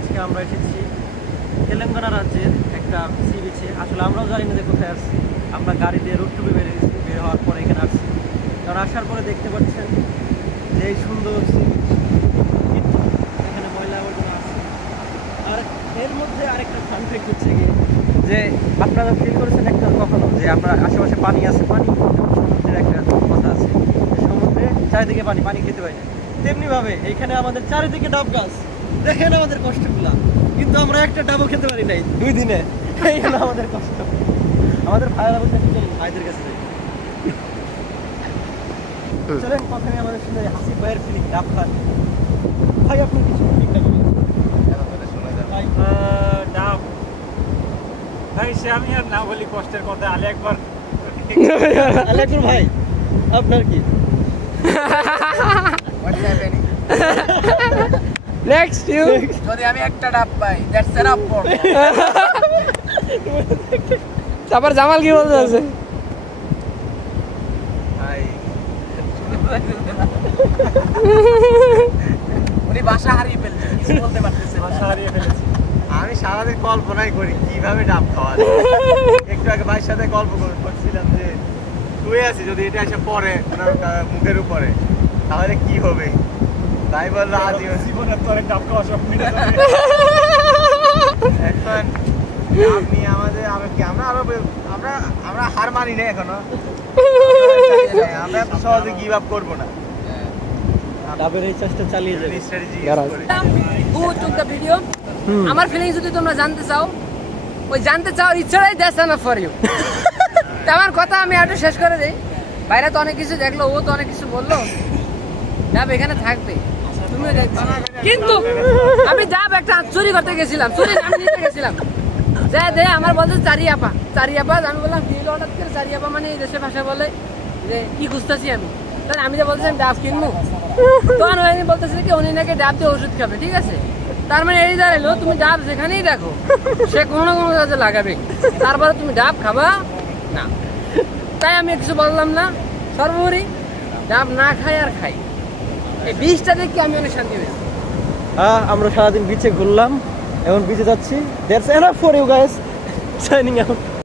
আজকে আমরা এসেছি তেলেঙ্গানা রাজ্যের একটা সি বিচে। আসলে আমরাও জানি না যে কোথায় আসছি। আমরা গাড়ি দিয়ে রোড টুপে বেরিয়েছি, বের হওয়ার পরে এখানে আসছি। কারণ আসার পরে দেখতে পাচ্ছেন যে এই সুন্দর সি বিচ, কিন্তু এখানে ময়লা আবর্জনা আছে। আর এর মধ্যে আরেকটা ফান ফ্যাক্ট হচ্ছে গিয়ে যে আপনারা ফিল করেছেন একটা কখনো যে আমরা আশেপাশে পানি আছে, পানি সমুদ্রের একটা কথা আছে, সমুদ্রে চারিদিকে পানি, পানি খেতে পাই না। তেমনিভাবে এইখানে আমাদের চারিদিকে ডাব গাছ। দেখেন আমাদের কষ্টগুলা, কিন্তু আমরা একটা ডাবও খেতে পারি নাই 2 দিনে। এই হলো আমাদের কষ্ট। আমাদের ভাইয়েরা বলতে ভাইদের কাছে যাই। চলেন প্রথমে আমাদের শুনে হাসিফ ভাইয়ের ফিলিং ডাব খান। ভাই আপনার কিছু ফিলিংটা বলুন। ডাব ভাই, সে আমি আর না বলি কষ্টের কথা। আলী একবার আলাকুর ভাই আপনার কি? নেক্সট ইউ যদি আমি একটা ডাব পাই দ্যাটস এনাফ ফর তারপর জামাল কি বলতে আছে? ভাই উনি ভাষা হারিয়ে ফেলছে, কিছু বলতে পারতেছে না। ভাষা হারিয়ে ফেলেছি। আমি সারাদিন কল্পনাই করি কিভাবে ডাব খাওয়া যায়। একটু আগে ভাইয়ের সাথে গল্প করছিলাম যে শুয়ে আছি, যদি এটা এসে পড়ে ওনার মুখের উপরে তাহলে কি হবে। তাই বললো আজ জীবনের তো অনেক ডাব খাওয়া সব মিটে যাবে। এখন ডাব নিয়ে আমাদের আমরা আরো আমরা আমরা হার মানি না এখনো। আমরা এত সহজে গিভ আপ করবো না। ডাবের এই চেষ্টা চালিয়ে যাবে, স্ট্র্যাটেজি ইউজ করে। হু টুক দ্য ভিডিও। আমার ফিলিংস যদি তোমরা জানতে চাও, ওই জানতে চাও ইচ্ছাটাই দ্যাটস এনাফ ফর ইউ। আমার কথা আমি একটু শেষ করে দিই। বাইরে তো অনেক কিছু দেখলো, ও তো অনেক কিছু বললো। ডাব এখানে থাকবে, তুমিও দেখছো। কিন্তু আমি ডাব একটা চুরি করতে গেছিলাম, চুরি আমি নিতে গেছিলাম। যা দে আমার বলছে চারিয়াপা, চারিয়াপা। আমি বললাম কি হলো হঠাৎ করে চারিয়াপা, মানে এই দেশের ভাষা বলে যে কি খুঁজতেছি আমি। তাহলে আমি যে বলছিলাম ডাব কিনবো, তখন উনি বলতেছে কি উনি নাকি ডাব দিয়ে ওষুধ খাবে। ঠিক আছে, তার মানে এই দাঁড়ালো তুমি ডাব যেখানেই দেখো সে কোনো না কোনো কাজে লাগাবে, তারপরে তুমি ডাব খাবা না। তাই আমি কিছু বললাম না। সর্বোপরি ডাব না খাই আর খাই, এই বীজটা দেখে আমি অনেক শান্তি পেয়েছি। আমরা সারাদিন বিচে ঘুরলাম, এখন বিচে যাচ্ছি। That's enough for you guys. Signing out.